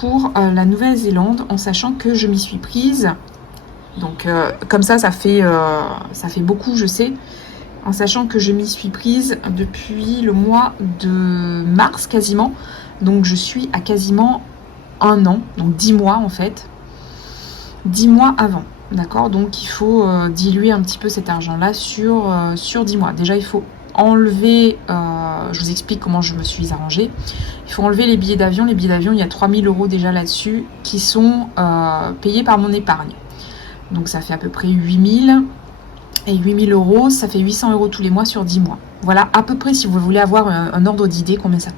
pour la Nouvelle-Zélande, en sachant que je m'y suis prise, donc comme ça fait beaucoup, je sais, en sachant que je m'y suis prise depuis le mois de mars quasiment, donc je suis à quasiment un an, donc 10 mois en fait, 10 mois avant, d'accord? Donc il faut diluer un petit peu cet argent-là sur 10 mois. Déjà il faut enlever, je vous explique comment je me suis arrangée, il faut enlever les billets d'avion. Les billets d'avion, il y a 3000 € déjà là-dessus qui sont payés par mon épargne, donc ça fait à peu près 8000. Et 8000 €, ça fait 800 € tous les mois sur 10 mois. Voilà, à peu près, si vous voulez avoir un ordre d'idée, combien ça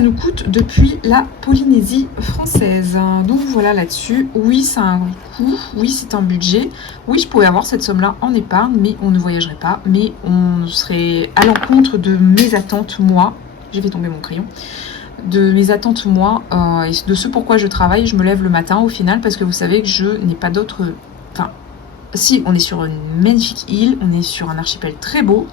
nous coûte depuis la Polynésie française. Donc voilà là-dessus. Oui, ça a un coût. Oui, c'est un budget. Oui, je pourrais avoir cette somme-là en épargne, mais on ne voyagerait pas. Mais on serait à l'encontre de mes attentes, moi. J'ai fait tomber mon crayon. De mes attentes, moi, et de ce pourquoi je travaille. Je me lève le matin, au final, parce que vous savez que je n'ai pas d'autre... Enfin... Si, on est sur une magnifique île, on est sur un archipel très beau,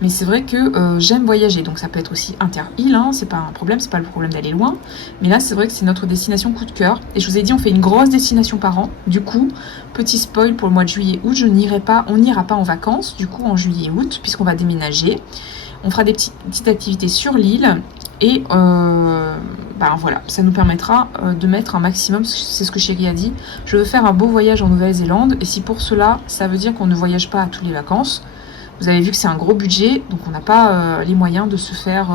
mais c'est vrai que j'aime voyager, donc ça peut être aussi inter-île, hein, c'est pas un problème, c'est pas le problème d'aller loin, mais là c'est vrai que c'est notre destination coup de cœur, et je vous ai dit on fait une grosse destination par an, du coup, petit spoil pour le mois de juillet-août, on n'ira pas en vacances, du coup en juillet-août, puisqu'on va déménager, on fera des petites activités sur l'île, et ben voilà, ça nous permettra de mettre un maximum, c'est ce que Chérie a dit, je veux faire un beau voyage en Nouvelle-Zélande, et si pour cela, ça veut dire qu'on ne voyage pas à toutes les vacances, vous avez vu que c'est un gros budget, donc on n'a pas les moyens de se faire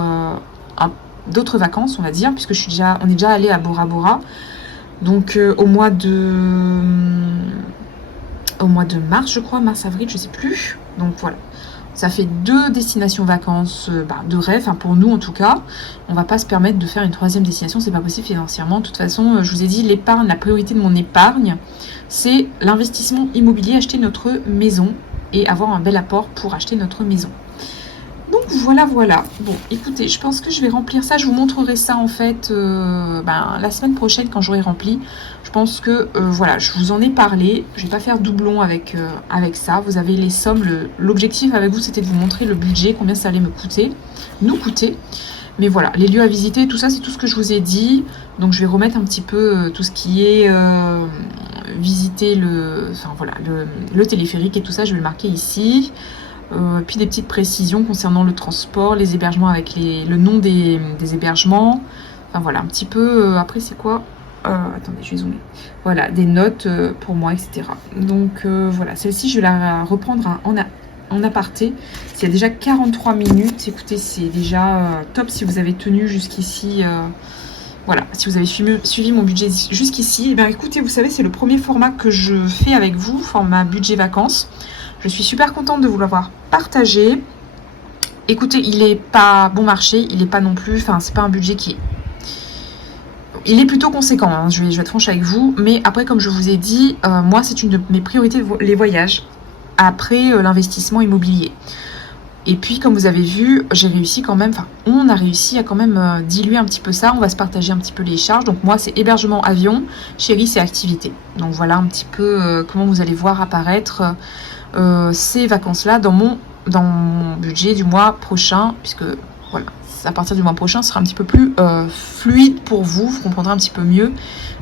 d'autres vacances, on va dire, puisque on est déjà allé à Bora Bora, donc au mois de mars, je crois, mars-avril, je sais plus, donc voilà. Ça fait 2 destinations vacances de rêve, enfin pour nous en tout cas. On va pas se permettre de faire une 3e destination, c'est pas possible financièrement. De toute façon, je vous ai dit, l'épargne, la priorité de mon épargne, c'est l'investissement immobilier, acheter notre maison et avoir un bel apport pour acheter notre maison. Donc voilà. Bon, écoutez, je pense que je vais remplir ça. Je vous montrerai ça en fait la semaine prochaine quand j'aurai rempli. Je pense que voilà, je vous en ai parlé. Je vais pas faire doublon avec ça. Vous avez les sommes. L'objectif avec vous, c'était de vous montrer le budget, combien ça allait nous coûter. Mais voilà, les lieux à visiter, tout ça, c'est tout ce que je vous ai dit. Donc je vais remettre un petit peu tout ce qui est visiter le téléphérique et tout ça. Je vais le marquer ici. Puis des petites précisions concernant le transport, les hébergements avec le nom des hébergements. Enfin voilà, un petit peu. Après, c'est quoi attendez, je vais zoomer. Voilà, des notes pour moi, etc. Donc voilà, celle-ci, je vais la reprendre en aparté. Il y a déjà 43 minutes. Écoutez, c'est déjà top si vous avez tenu jusqu'ici. Voilà, si vous avez suivi mon budget jusqu'ici. Et bien écoutez, vous savez, c'est le premier format que je fais avec vous, format budget vacances. Je suis super contente de vous l'avoir partagé. Écoutez, il n'est pas bon marché, il n'est pas non plus, enfin c'est pas un budget qui est... Il est plutôt conséquent, hein, je vais être franche avec vous, mais après comme je vous ai dit, moi c'est une de mes priorités, les voyages, après l'investissement immobilier. Et puis comme vous avez vu, j'ai réussi quand même, enfin on a réussi à quand même diluer un petit peu ça. On va se partager un petit peu les charges. Donc moi c'est hébergement avion, Chérie c'est activité. Donc voilà un petit peu comment vous allez voir apparaître ces vacances-là dans mon budget du mois prochain, puisque voilà, à partir du mois prochain, ce sera un petit peu plus fluide pour vous, vous comprendrez un petit peu mieux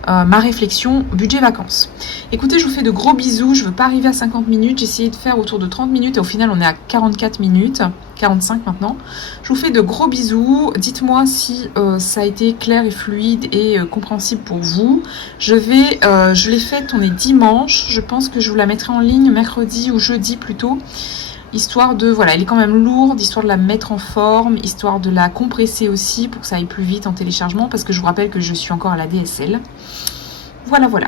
ma réflexion budget vacances. Écoutez, je vous fais de gros bisous, je ne veux pas arriver à 50 minutes, j'ai essayé de faire autour de 30 minutes et au final on est à 44 minutes, 45 maintenant. Je vous fais de gros bisous, dites-moi si ça a été clair et fluide et compréhensible pour vous. Je l'ai faite, on est dimanche, je pense que je vous la mettrai en ligne mercredi ou jeudi plutôt. Histoire de, voilà, elle est quand même lourde, histoire de la mettre en forme, histoire de la compresser aussi pour que ça aille plus vite en téléchargement, parce que je vous rappelle que je suis encore à la DSL. Voilà, voilà.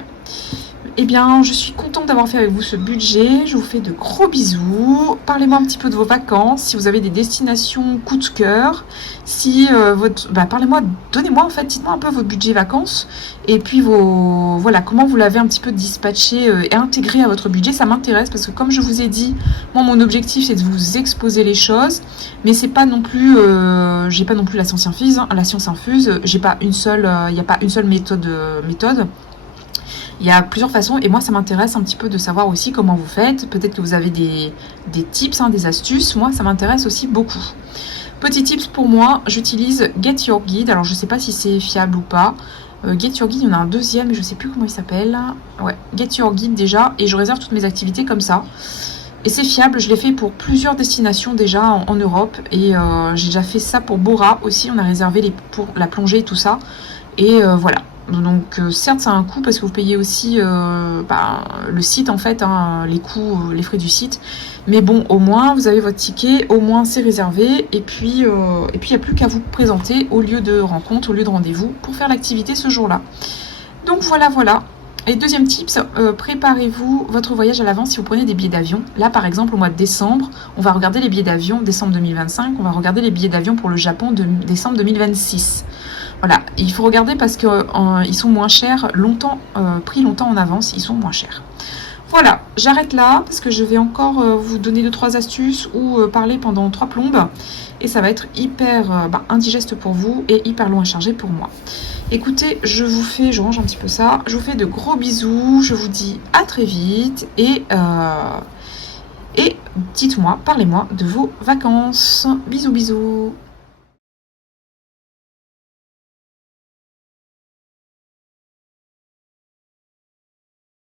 Eh bien, je suis contente d'avoir fait avec vous ce budget. Je vous fais de gros bisous. Parlez-moi un petit peu de vos vacances, si vous avez des destinations coup de cœur. Si parlez-moi, donnez-moi en fait, dites-moi un peu votre budget vacances. Et puis voilà, comment vous l'avez un petit peu dispatché et intégré à votre budget. Ça m'intéresse parce que comme je vous ai dit, moi mon objectif c'est de vous exposer les choses, mais c'est pas non plus, j'ai pas non plus la science infuse. La science infuse, j'ai pas une seule, il n'y a pas une seule méthode. Il y a plusieurs façons et moi ça m'intéresse un petit peu de savoir aussi comment vous faites. Peut-être que vous avez des tips, des astuces. Moi ça m'intéresse aussi beaucoup. Petit tips pour moi, j'utilise Get Your Guide. Alors je sais pas si c'est fiable ou pas. Get Your Guide, il y en a un deuxième, mais je sais plus comment il s'appelle. Ouais, Get Your Guide déjà. Et je réserve toutes mes activités comme ça. Et c'est fiable, je l'ai fait pour plusieurs destinations déjà en Europe. Et j'ai déjà fait ça pour Bora aussi. On a réservé pour la plongée et tout ça. Et voilà. Donc certes ça a un coût parce que vous payez aussi le site en fait, les coûts, les frais du site. Mais bon, au moins vous avez votre ticket, au moins c'est réservé. Et puis il n'y a plus qu'à vous présenter au lieu de rencontre, au lieu de rendez-vous pour faire l'activité ce jour-là. Donc voilà, voilà. Et deuxième tips, préparez-vous votre voyage à l'avance si vous prenez des billets d'avion. Là par exemple au mois de décembre, on va regarder les billets d'avion, décembre 2025, on va regarder les billets d'avion pour le Japon de décembre 2026. Voilà, il faut regarder parce qu'ils sont moins chers, pris longtemps en avance, ils sont moins chers. Voilà, j'arrête là parce que je vais encore vous donner 2-3 astuces ou parler pendant 3 plombes. Et ça va être hyper indigeste pour vous et hyper long à charger pour moi. Écoutez, je range un petit peu ça. Je vous fais de gros bisous, je vous dis à très vite et dites-moi, parlez-moi de vos vacances. Bisous, bisous.